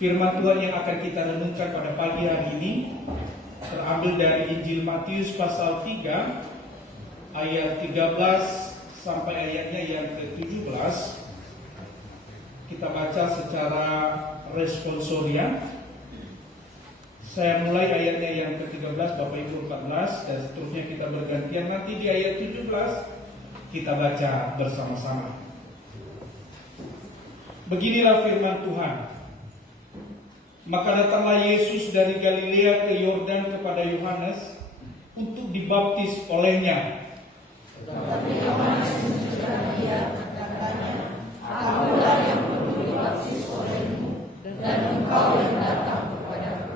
Firman Tuhan yang akan kita renungkan pada pagi hari ini terambil dari Injil Matius pasal 3 ayat 13 sampai ayatnya yang ke-17. Kita baca secara responsoria. Saya mulai ayatnya yang ke-13, Bapak Ibu 14, dan seterusnya kita bergantian. Nanti di ayat 17 kita baca bersama-sama. Beginilah firman Tuhan. Maka datanglah Yesus dari Galilea ke Yordan kepada Yohanes untuk dibaptis olehnya. Tetapi Yohanes mencegah dia, katanya, Akulah yang perlu dibaptis olehmu, dan engkau yang datang kepadaku.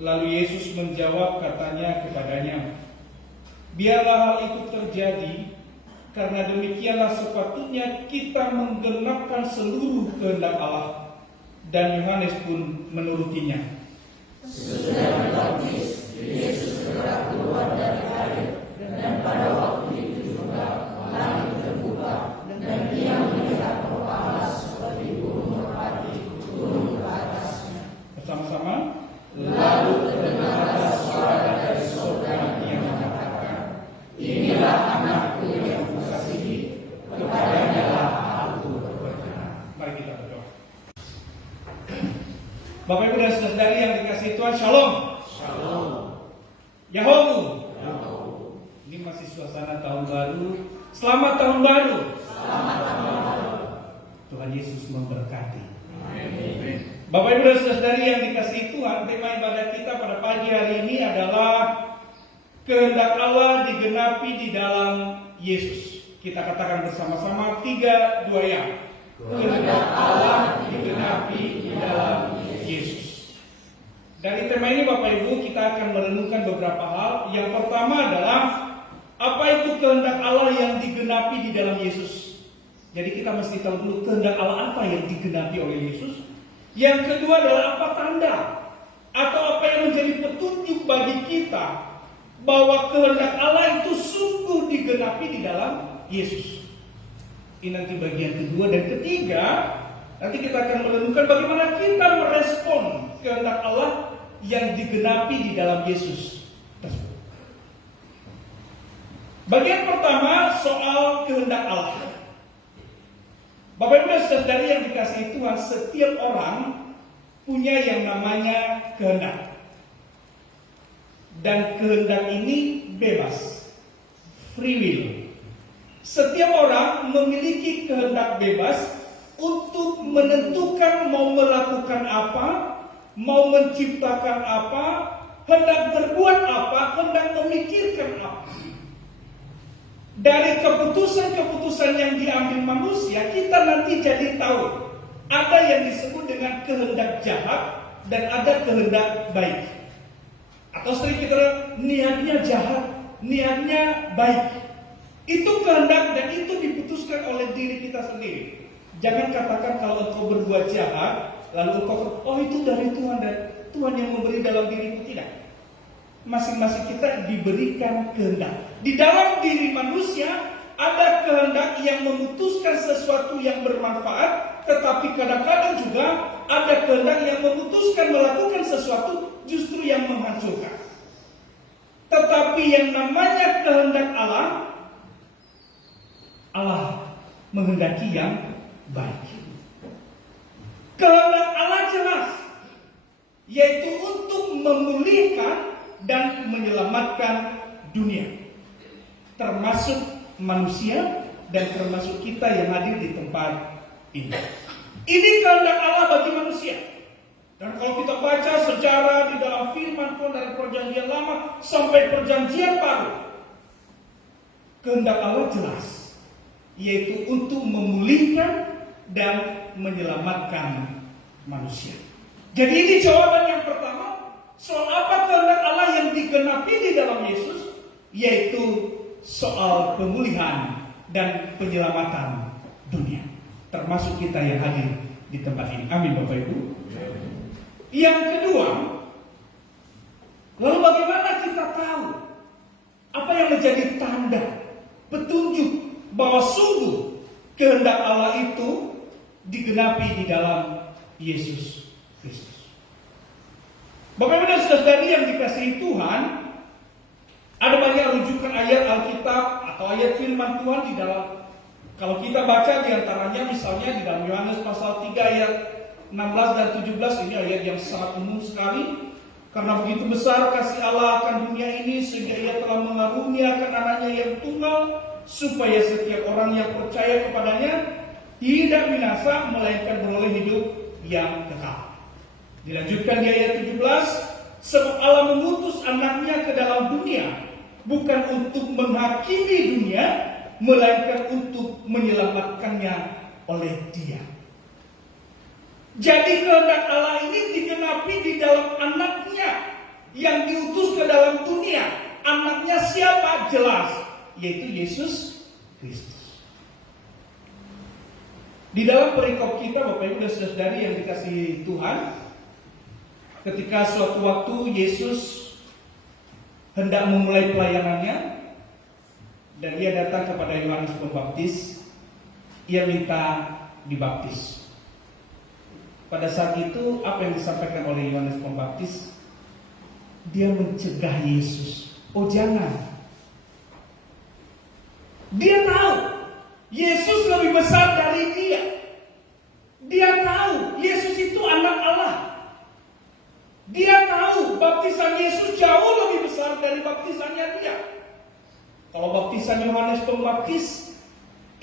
Lalu Yesus menjawab katanya kepadanya, biarlah hal itu terjadi, karena demikianlah sepatutnya kita menggenapkan seluruh kehendak Allah. Dan Yohanes pun menurutinya. Sesudah dibaptis, Yesus segera keluar dari air, dan pada waktu itu juga langit terbuka, dan ia melihat Roh Allah seperti burung merpati turun ke atasnya. Bersama-sama. Lalu terdengarlah suara dari surga yang mengatakan, Inilah anakku yang kukasihi, kepadanya lah aku berkenan. Mari kita berdoa. Bapak Ibu dan Saudari yang dikasihi Tuhan, Shalom. Shalom. Yahomu. Yahoo. Ini masih suasana tahun baru. Selamat tahun baru. Selamat tahun baru. Tuhan Yesus memberkati. Amin. Bapak Ibu dan Saudari yang dikasihi Tuhan, tema ibadah kita pada pagi hari ini adalah kehendak Allah digenapi di dalam Yesus. Kita katakan bersama-sama 3, 2 ya. Kehendak Allah digenapi di dalam Yesus. Dari tema ini Bapak Ibu kita akan merenungkan beberapa hal. Yang pertama adalah apa itu kehendak Allah yang digenapi di dalam Yesus. Jadi kita mesti tahu dulu kehendak Allah apa yang digenapi oleh Yesus. Yang kedua adalah apa tanda atau apa yang menjadi petunjuk bagi kita bahwa kehendak Allah itu sungguh digenapi di dalam Yesus. Ini nanti bagian kedua. Dan ketiga, nanti kita akan merenungkan bagaimana kita merespon kehendak Allah yang digenapi di dalam Yesus tersebut. Bagian pertama soal kehendak Allah. Bapak Ibu dan Saudari yang dikasihi Tuhan, setiap orang punya yang namanya kehendak. Dan kehendak ini bebas, free will. Setiap orang memiliki kehendak bebas untuk menentukan mau melakukan apa, mau menciptakan apa, hendak berbuat apa, hendak memikirkan apa. Dari keputusan-keputusan yang diambil manusia, kita nanti jadi tahu ada yang disebut dengan kehendak jahat dan ada kehendak baik. Atau sering kita lihat niatnya jahat, niatnya baik. Itu kehendak dan itu diputuskan oleh diri kita sendiri. Jangan katakan kalau engkau berbuat jahat, lalu engkau, itu dari Tuhan dan Tuhan yang memberi dalam dirimu. Tidak. Masing-masing kita diberikan kehendak. Di dalam diri manusia ada kehendak yang memutuskan sesuatu yang bermanfaat, tetapi kadang-kadang juga ada kehendak yang memutuskan melakukan sesuatu justru yang menghancurkan. Tetapi yang namanya kehendak Allah menghendaki yang baik. Kehendak Allah jelas, yaitu untuk memulihkan dan menyelamatkan dunia, termasuk manusia dan termasuk kita yang hadir di tempat ini. Ini kehendak Allah bagi manusia. Dan kalau kita baca sejarah di dalam firman Tuhan dari perjanjian lama sampai perjanjian baru, kehendak Allah jelas, yaitu untuk memulihkan dan menyelamatkan manusia. Jadi ini jawaban yang pertama soal apa kehendak Allah yang digenapi di dalam Yesus, yaitu soal pemulihan dan penyelamatan dunia, termasuk kita yang hadir di tempat ini. Amin Bapak Ibu. Yang kedua, lalu bagaimana kita tahu apa yang menjadi tanda, petunjuk bahwa sungguh kehendak Allah itu digenapi di dalam Yesus. Kristus. Bapak Ibu dan Saudari yang dikasihi Tuhan, ada banyak rujukan ayat Alkitab atau ayat firman Tuhan di dalam. Kalau kita baca diantaranya misalnya di dalam Yohanes pasal 3 ayat 16 dan 17, ini ayat yang sangat umum sekali. Karena begitu besar kasih Allah akan dunia ini sehingga Ia telah mengaruniakan anaknya yang tunggal, supaya setiap orang yang percaya kepadanya tidak binasa melainkan beroleh hidup yang kekal. Dilanjutkan di ayat 17, sebab Allah mengutus anaknya ke dalam dunia bukan untuk menghakimi dunia, melainkan untuk menyelamatkannya oleh Dia. Jadi kehendak Allah ini digenapi di dalam anaknya yang diutus ke dalam dunia. Anaknya siapa? Jelas, yaitu Yesus Kristus. Di dalam perikop kita, Bapak Ibu dan Saudari yang dikasihi Tuhan, ketika suatu waktu Yesus hendak memulai pelayanannya dan Ia datang kepada Yohanes Pembaptis, Ia minta dibaptis. Pada saat itu apa yang disampaikan oleh Yohanes Pembaptis? Dia mencegah Yesus. Oh jangan. Dia tahu Yesus lebih besar dari dia. Dia tahu Yesus itu anak Allah. Dia tahu baptisan Yesus jauh lebih besar dari baptisannya dia. Kalau baptisan Yohanes Pembaptis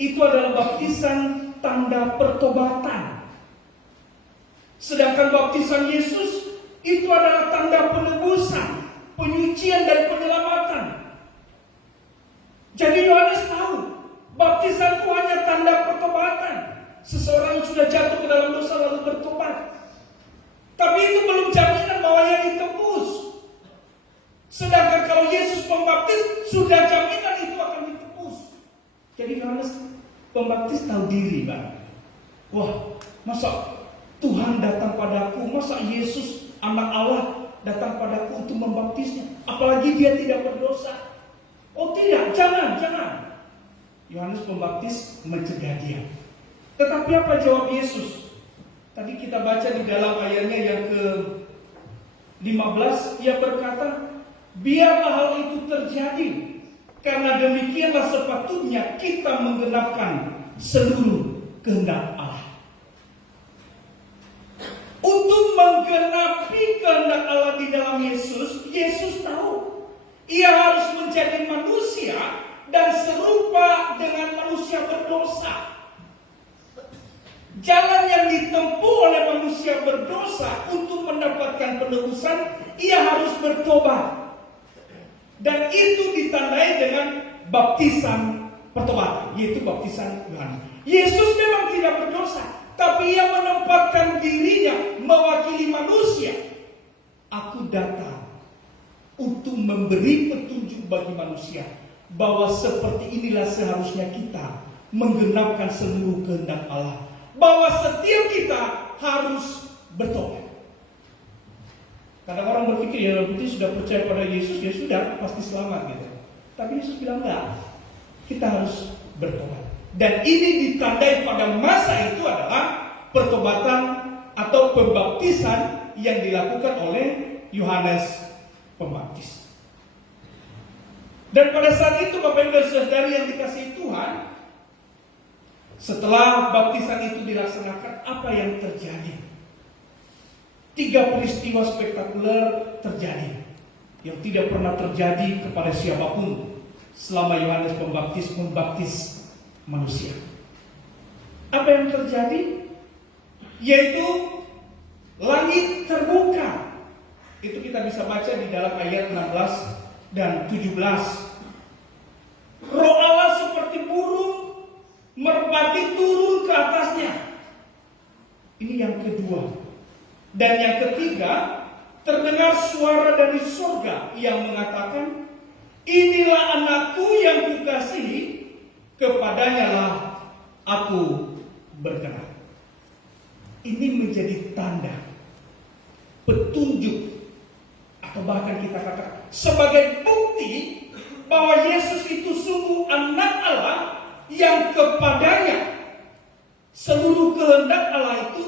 itu adalah baptisan tanda pertobatan. Sedangkan baptisan Yesus itu adalah tanda penebusan, penyucian dan penyelamatan. Jadi Yohanes tahu baptisan itu hanya tanda pertobatan. Seseorang yang sudah jatuh ke dalam dosa lalu bertobat. Tapi itu belum jaminan bahwa ia ditebus. Sedangkan kalau Yesus Pembaptis sudah jaminan itu akan ditebus. Jadi Yohanes Pembaptis tahu diri, Bang. Wah, masa Tuhan datang padaku, masa Yesus anak Allah datang padaku untuk membaptisnya, apalagi dia tidak berdosa. Oh tidak, jangan. Yohanes Pembaptis mencegah dia. Tetapi apa jawab Yesus? Tadi kita baca di dalam ayatnya yang ke-15, Ia berkata, biarlah hal itu terjadi, karena demikianlah sepatutnya kita menggenapkan seluruh kehendak Allah. Untuk menggenapi kehendak Allah di dalam Yesus, Yesus tahu Ia harus menjadi manusia dan serupa dengan manusia berdosa. Jalan yang ditempuh oleh manusia berdosa untuk mendapatkan penebusan, ia harus bertobat. Dan itu ditandai dengan baptisan pertobatan, yaitu baptisan Yohanes. Yesus memang tidak berdosa, tapi Ia menempatkan dirinya mewakili manusia. Aku datang untuk memberi petunjuk bagi manusia bahwa seperti inilah seharusnya kita menggenapkan seluruh kehendak Allah. Bahwa setiap kita harus bertobat. Kadang orang berpikir ya berarti sudah percaya pada Yesus, ya sudah pasti selamat gitu. Tapi Yesus bilang enggak, kita harus bertobat. Dan ini ditandai pada masa itu adalah pertobatan atau pembaptisan yang dilakukan oleh Yohanes Pembaptis. Dan pada saat itu Bapak Ibu dan Saudari yang dikasihi Tuhan, setelah baptisan itu dilaksanakan, apa yang terjadi? 3 peristiwa spektakuler terjadi yang tidak pernah terjadi kepada siapapun selama Yohanes Pembaptis membaptis manusia. Apa yang terjadi? Yaitu langit terbuka. Itu kita bisa baca di dalam ayat 16 dan 17. Roh Allah seperti burung merpati turun ke atasnya. Ini yang kedua. Dan yang ketiga, terdengar suara dari surga yang mengatakan, inilah anakku yang kukasihi, kepadanya lah aku berkenan. Ini menjadi tanda, petunjuk, atau bahkan kita katakan sebagai bukti bahwa Yesus itu sungguh anak Allah yang kepadanya seluruh kehendak Allah itu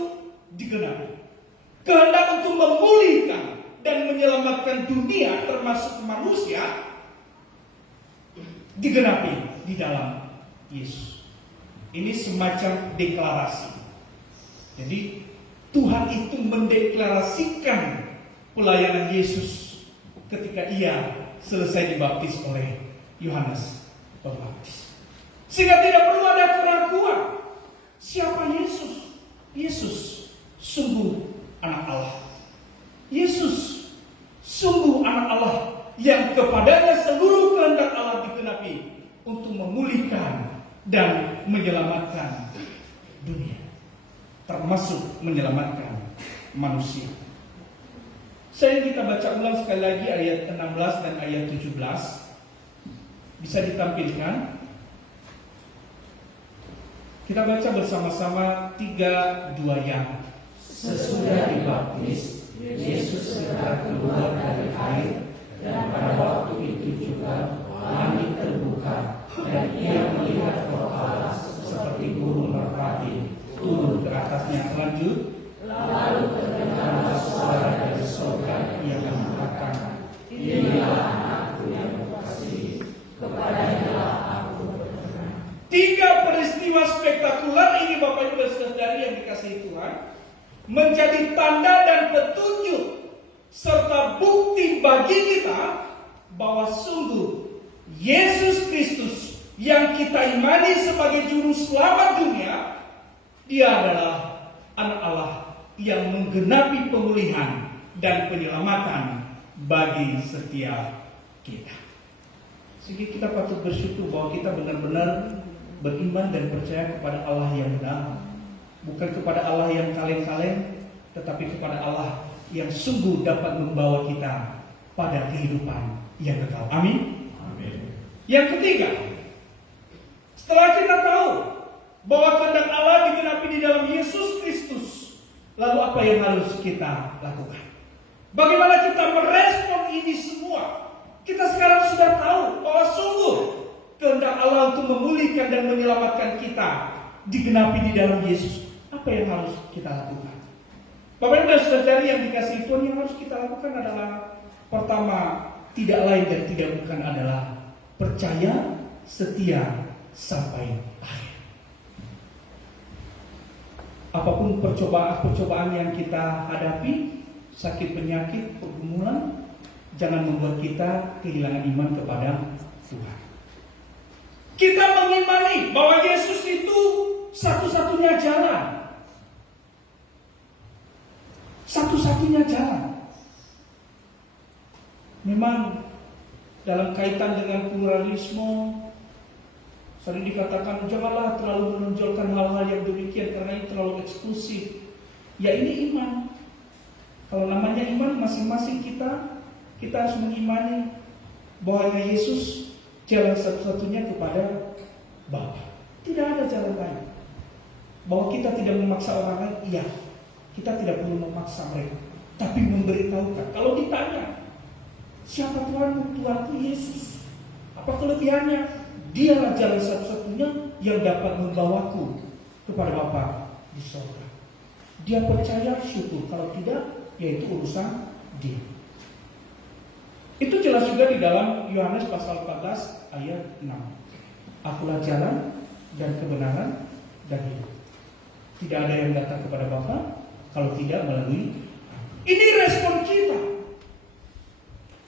digenapi. kehendak untuk memulihkan dan menyelamatkan dunia termasuk manusia digenapi di dalam Yesus. Ini semacam deklarasi. Jadi Tuhan itu mendeklarasikan pelayanan Yesus ketika ia selesai dibaptis oleh Yohanes Pembaptis. Sehingga tidak perlu ada keraguan. Siapa Yesus? Yesus sungguh anak Allah. Yesus sungguh anak Allah yang kepadanya seluruh kehendak Allah digenapi untuk memulihkan dan menyelamatkan dunia, termasuk menyelamatkan manusia. Saya kita baca ulang sekali lagi ayat 16 dan ayat 17. Bisa ditampilkan. Kita baca bersama-sama 3, 2 yang. Sesudah dibaptis, Yesus segera keluar dari air, dan pada waktu itu juga langit terbuka, dan ia melihat Roh Allah seperti burung merpati turun ke atasnya. Lanjut. Lalu terdengarlah suara dari surga yang mengatakan, Inilah anakku yang kukasihi, kepadanya aku berkenan. 3 peristiwa spektakuler ini Bapak Ibu dan Saudari yang dikasihi Tuhan menjadi tanda dan petunjuk serta bukti bagi kita bahwa sungguh Yesus Kristus yang kita imani sebagai juru selamat dunia, Dia adalah anak Allah yang menggenapi pemulihan dan penyelamatan bagi setiap kita. Sehingga kita patut bersyukur bahwa kita benar-benar beriman dan percaya kepada Allah yang benar, bukan kepada Allah yang kaleng-kaleng, tetapi kepada Allah yang sungguh dapat membawa kita pada kehidupan yang kekal. Amin. Amin. Yang ketiga, setelah kita tahu bahwa kehendak Allah digenapi di dalam Yesus Kristus, lalu apa yang harus kita lakukan? Bagaimana kita merespon ini semua? Kita sekarang sudah tahu bahwa sungguh kehendak Allah untuk memulihkan dan menyelamatkan kita digenapi di dalam Yesus. Apa yang harus kita lakukan? Bapak Ibu dan Saudari yang dikasihi Tuhan, yang harus kita lakukan adalah pertama, tidak lain dan tidak bukan adalah percaya, setia sampai akhir. Apapun percobaan yang kita hadapi, sakit penyakit, pergumulan, jangan membuat kita kehilangan iman kepada Tuhan. Kita mengimani bahwa Yesus itu satu-satunya jalan. Satu-satunya jalan. Memang dalam kaitan dengan pluralisme sering dikatakan janganlah terlalu menonjolkan hal-hal yang demikian karena itu terlalu eksklusif. Ya ini iman. Kalau namanya iman, masing-masing kita harus mengimani bahwa Yesus jalan satu-satunya kepada Bapa. Tidak ada jalan lain. Bahwa kita tidak memaksa orang lain, iya. Kita tidak perlu memaksa mereka, tapi memberitahukan. Kalau ditanya, siapa Tuhanmu? Tuhanku Yesus. Apa kelebihannya? Dialah jalan satu-satunya yang dapat membawaku kepada Bapa di surga. Dia percaya, syukur. Kalau tidak, yaitu urusan dia. Itu jelas juga di dalam Yohanes pasal 14 ayat 6. Akulah jalan dan kebenaran dan hidup. Tidak ada yang datang kepada Bapa kalau tidak melalui. Ini respon kita.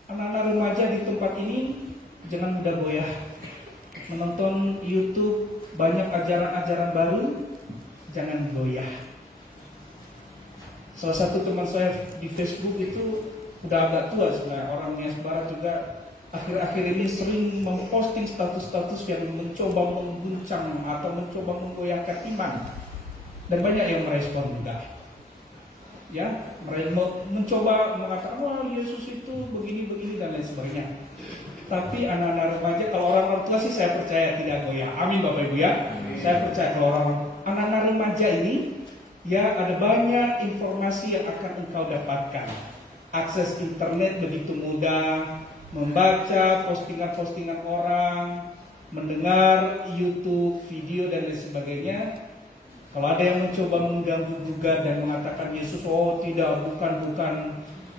Anak-anak remaja di tempat ini jangan mudah goyah. Menonton YouTube banyak ajaran-ajaran baru, jangan goyah. Salah satu teman saya di Facebook itu udah agak tua sebenarnya, orangnya sebarat juga. Akhir-akhir ini sering memposting status-status yang mencoba mengguncang atau mencoba menggoyahkan iman. Dan banyak yang merespon juga. Ya, mencoba mengatakan, wah Yesus itu begini-begini dan lain sebagainya. Tapi anak-anak remaja, kalau orang tua sih saya percaya tidak goyah. Amin Bapak Ibu ya. Amin. Saya percaya kalau orang anak-anak remaja ini, ya ada banyak informasi yang akan engkau dapatkan. Akses internet begitu mudah, membaca postingan-postingan orang, mendengar YouTube, video dan lain sebagainya. Kalau ada yang mencoba mengganggu gugat dan mengatakan Yesus, oh tidak, bukan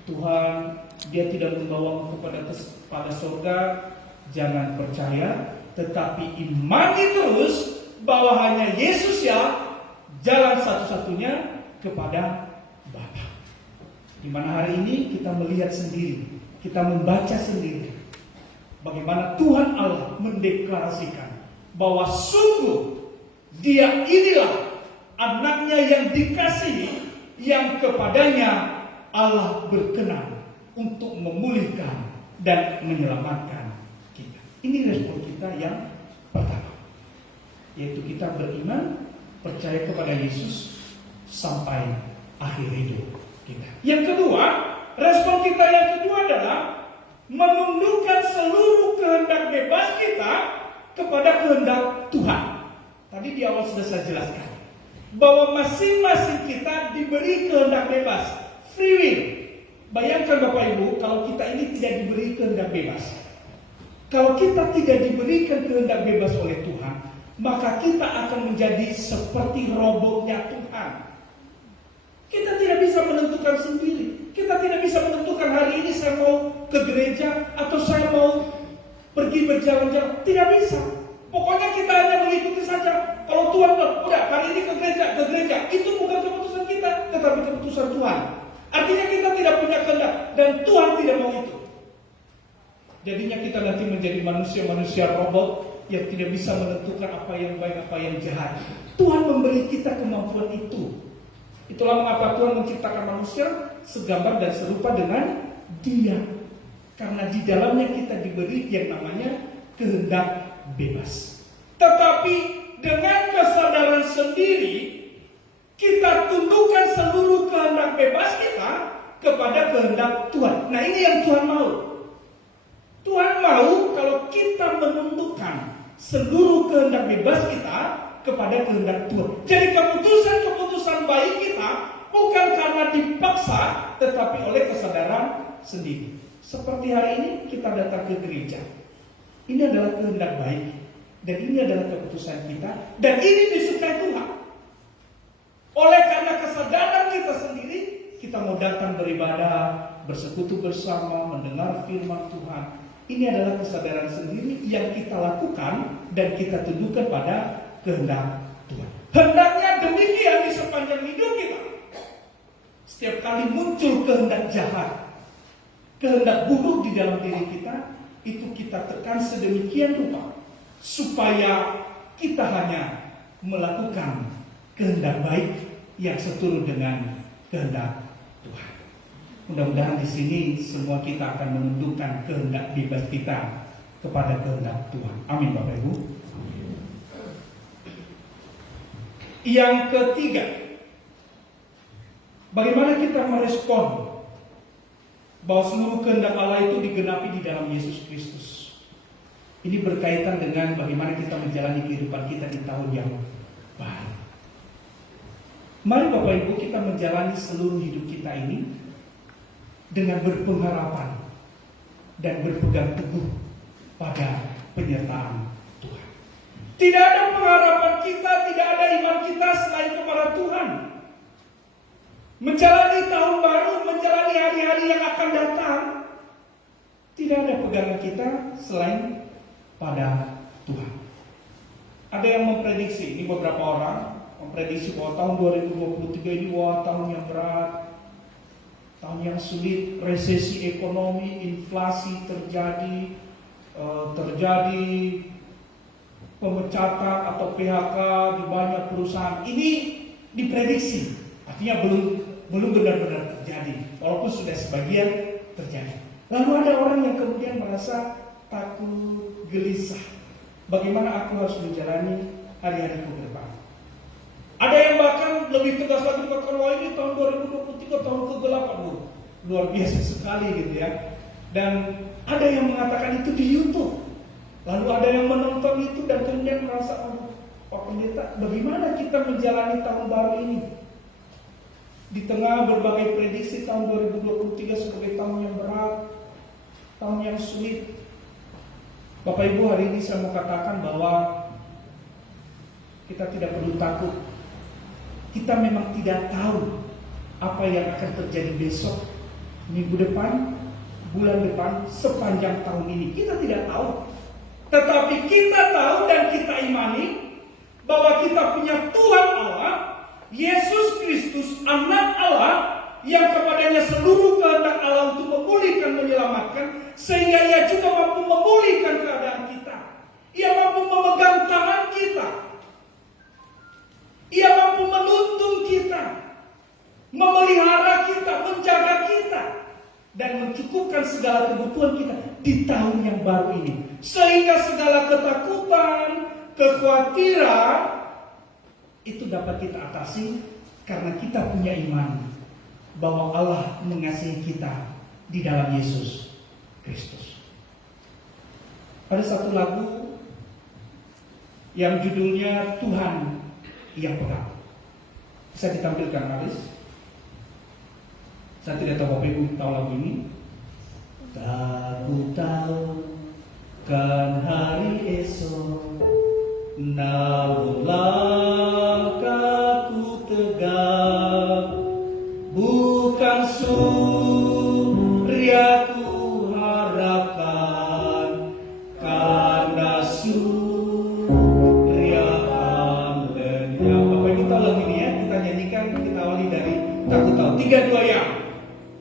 Tuhan, dia tidak membawa kepada surga, jangan percaya, tetapi imani terus bahwa hanya Yesus ya jalan satu-satunya kepada Bapa. Di mana hari ini kita melihat sendiri, kita membaca sendiri bagaimana Tuhan Allah mendeklarasikan bahwa sungguh Dia inilah anaknya yang dikasihi, yang kepadanya Allah berkenan untuk memulihkan dan menyelamatkan kita. Ini respon kita yang pertama, yaitu kita beriman, percaya kepada Yesus sampai akhir hidup kita. Yang kedua, respon kita yang kedua adalah menundukkan seluruh kehendak bebas kita kepada kehendak Tuhan. Tadi di awal sudah saya jelaskan bahwa masing-masing kita diberi kehendak bebas, free will. Bayangkan Bapak Ibu, kalau kita ini tidak diberi kehendak bebas, kalau kita tidak diberikan kehendak bebas oleh Tuhan, maka kita akan menjadi seperti robotnya Tuhan. Kita tidak bisa menentukan sendiri. Kita tidak bisa menentukan hari ini saya mau ke gereja atau saya mau pergi berjalan-jalan. Tidak bisa. Pokoknya kita hanya mengikuti saja. Kalau Tuhan bilang, udah hari ini ke gereja. Itu bukan keputusan kita, tetapi keputusan Tuhan. Artinya kita tidak punya kehendak dan Tuhan tidak mau itu. Jadinya kita nanti menjadi manusia-manusia robot yang tidak bisa menentukan apa yang baik, apa yang jahat. Tuhan memberi kita kemampuan itu. Itulah mengapa Tuhan menciptakan manusia segambar dan serupa dengan Dia. Karena di dalamnya kita diberi yang namanya kehendak bebas. Tetapi dengan kesadaran sendiri, kita tundukkan seluruh kehendak bebas kita kepada kehendak Tuhan. Nah, ini yang Tuhan mau. Tuhan mau kalau kita menundukkan seluruh kehendak bebas kita kepada kehendak Tuhan. Jadi keputusan-keputusan baik kita bukan karena dipaksa, tetapi oleh kesadaran sendiri. Seperti hari ini kita datang ke gereja. Ini adalah kehendak baik. Dan ini adalah keputusan kita. Dan ini disukai Tuhan. Oleh karena kesadaran kita sendiri, kita mau datang beribadah, bersekutu bersama, mendengar firman Tuhan. Ini adalah kesadaran sendiri yang kita lakukan dan kita tundukkan pada kehendak Tuhan. Hendaknya demikian di sepanjang hidup kita. Setiap kali muncul kehendak jahat, kehendak buruk di dalam diri kita, itu kita tekan sedemikian rupa supaya kita hanya melakukan kehendak baik yang seturut dengan kehendak Tuhan. Mudah-mudahan di sini semua kita akan menundukkan kehendak bebas kita kepada kehendak Tuhan. Amin Bapak Ibu. Yang ketiga, bagaimana kita merespon bahwa seluruh kehendak Allah itu digenapi di dalam Yesus Kristus. Ini berkaitan dengan bagaimana kita menjalani kehidupan kita di tahun yang baru. Mari Bapak Ibu kita menjalani seluruh hidup kita ini dengan berpengharapan dan berpegang teguh pada penyertaan Tuhan. Tidak ada pengharapan kita, tidak ada iman kita selain kepada Tuhan. Menjalani tahun baru, menjalani hari-hari yang akan datang, tidak ada pegangan kita selain pada Tuhan. Ada yang memprediksi, ini beberapa orang memprediksi bahwa tahun 2023 ini tahun yang berat, tahun yang sulit, resesi ekonomi, inflasi terjadi pemecatan atau PHK di banyak perusahaan. Ini diprediksi, artinya belum benar-benar terjadi, walaupun sudah sebagian terjadi. Lalu ada orang yang kemudian merasa takut, gelisah. Bagaimana aku harus menjalani hari-hariku ke depan? Ada yang bahkan lebih tegas lagi mengatakan, wah ini tahun 2023 tahun kegelapan, luar biasa sekali gitu ya. Dan ada yang mengatakan itu di YouTube. Lalu ada yang menonton itu dan kemudian merasa, Pak Pendeta, bagaimana kita menjalani tahun baru ini? Di tengah berbagai prediksi tahun 2023 sebagai tahun yang berat, tahun yang sulit. Bapak Ibu, hari ini saya mau katakan bahwa kita tidak perlu takut Kita memang tidak tahu apa yang akan terjadi besok, minggu depan, bulan depan, sepanjang tahun ini. Kita tidak tahu. Tetapi kita tahu dan kita imani bahwa kita punya Tuhan Allah, Yesus Kristus, Anak Allah, yang kepadanya seluruh kehendak Allah untuk memulihkan, menyelamatkan, sehingga Ia juga mampu memulihkan keadaan kita. Ia mampu memegang tangan kita. Ia mampu menuntun kita, memelihara kita, menjaga kita, dan mencukupkan segala kebutuhan kita di tahun yang baru ini. Sehingga segala ketakutan, kekhawatiran itu dapat kita atasi karena kita punya iman bahwa Allah mengasihi kita di dalam Yesus Kristus. Ada satu lagu yang judulnya Tuhan yang pegang. Bisa ditampilkan, Aris? Saya tidak tahu Bapak Ibu tahu lagu ini. Aku tahu kan hari esok, namun langkahku tegak, bukan surya ku harapkan, karena surya akan lenyap. Bapak Ibu tahu lagu ini ya? Kita nyanyikan, kita awali dari Aku Tahu. 3, 2 ya.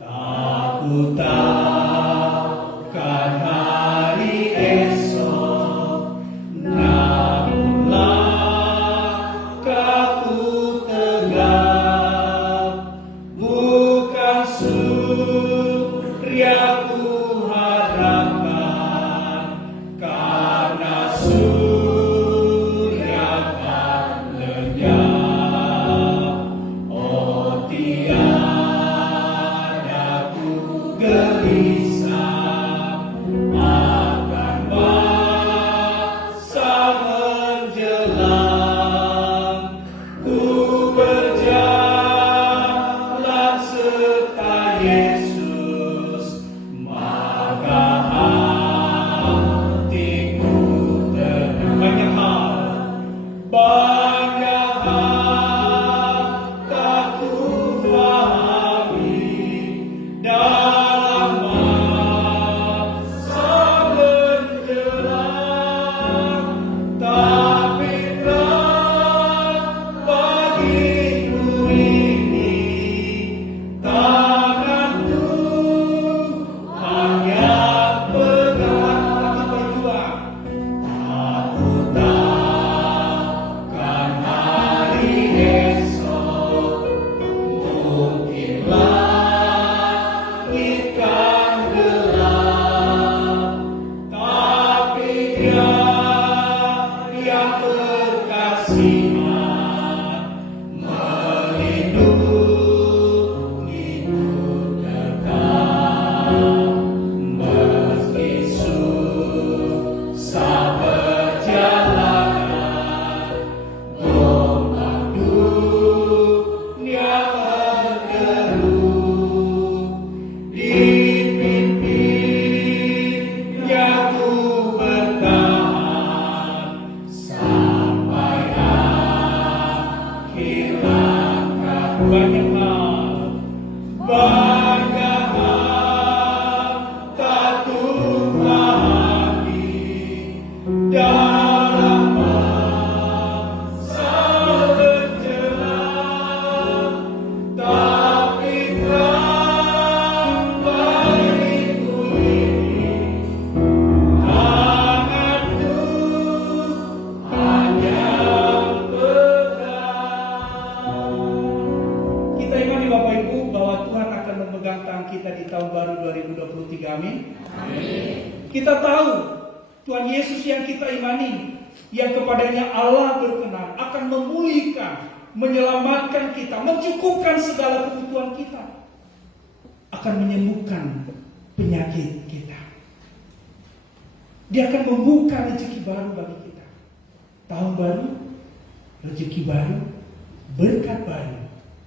Aku takkan hari esok, namun langkahku tegak, bukan surya ku harapkan, karena surya akan lenyap. Oh tiada gelisah akan masa menjelang, ku berjalan serta Yesus, maka hatiku tenang. Banyak hal tak ku pahami dalam masa menjelang, tapi terang bagiku ini tangan Tuhan yang pegang. Kita berjuang. Aku takkan hari esok, mungkin langit kan gelap, tapi Dia yang berkasihan melindungiku dekat, meski susah perjalanan, ombak dunia menderu, dipimpinnya ku bertahan sampai akhir langkah. Banyak hal tak ku pahami dalam masa menjelang, tapi terang bagiku ini tangan Tuhan yang pegang. Kita imani Bapak Ibu bahwa Tuhan akan memegang tangan kita di tahun baru 2023. Amin. Kita tahu Tuhan Yesus yang kita imani, yang kepadanya Allah berkenan, akan memulihkan, menyelamatkan kita, mencukupkan segala kebutuhan kita, akan menyembuhkan penyakit kita. Dia akan membuka rezeki baru bagi kita. Tahun baru, rezeki baru, berkat baru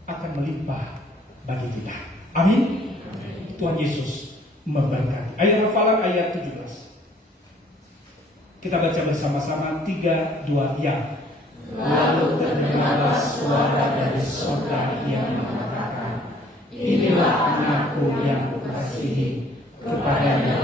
akan melimpah bagi kita. Amin. Tuhan Yesus memberkati. Ayat hafalan ayat 17. Kita baca bersama-sama 3, 2 ya. Lalu terdengarlah suara dari surga yang mengatakan, Inilah anakku yang kukasihi, kepadanya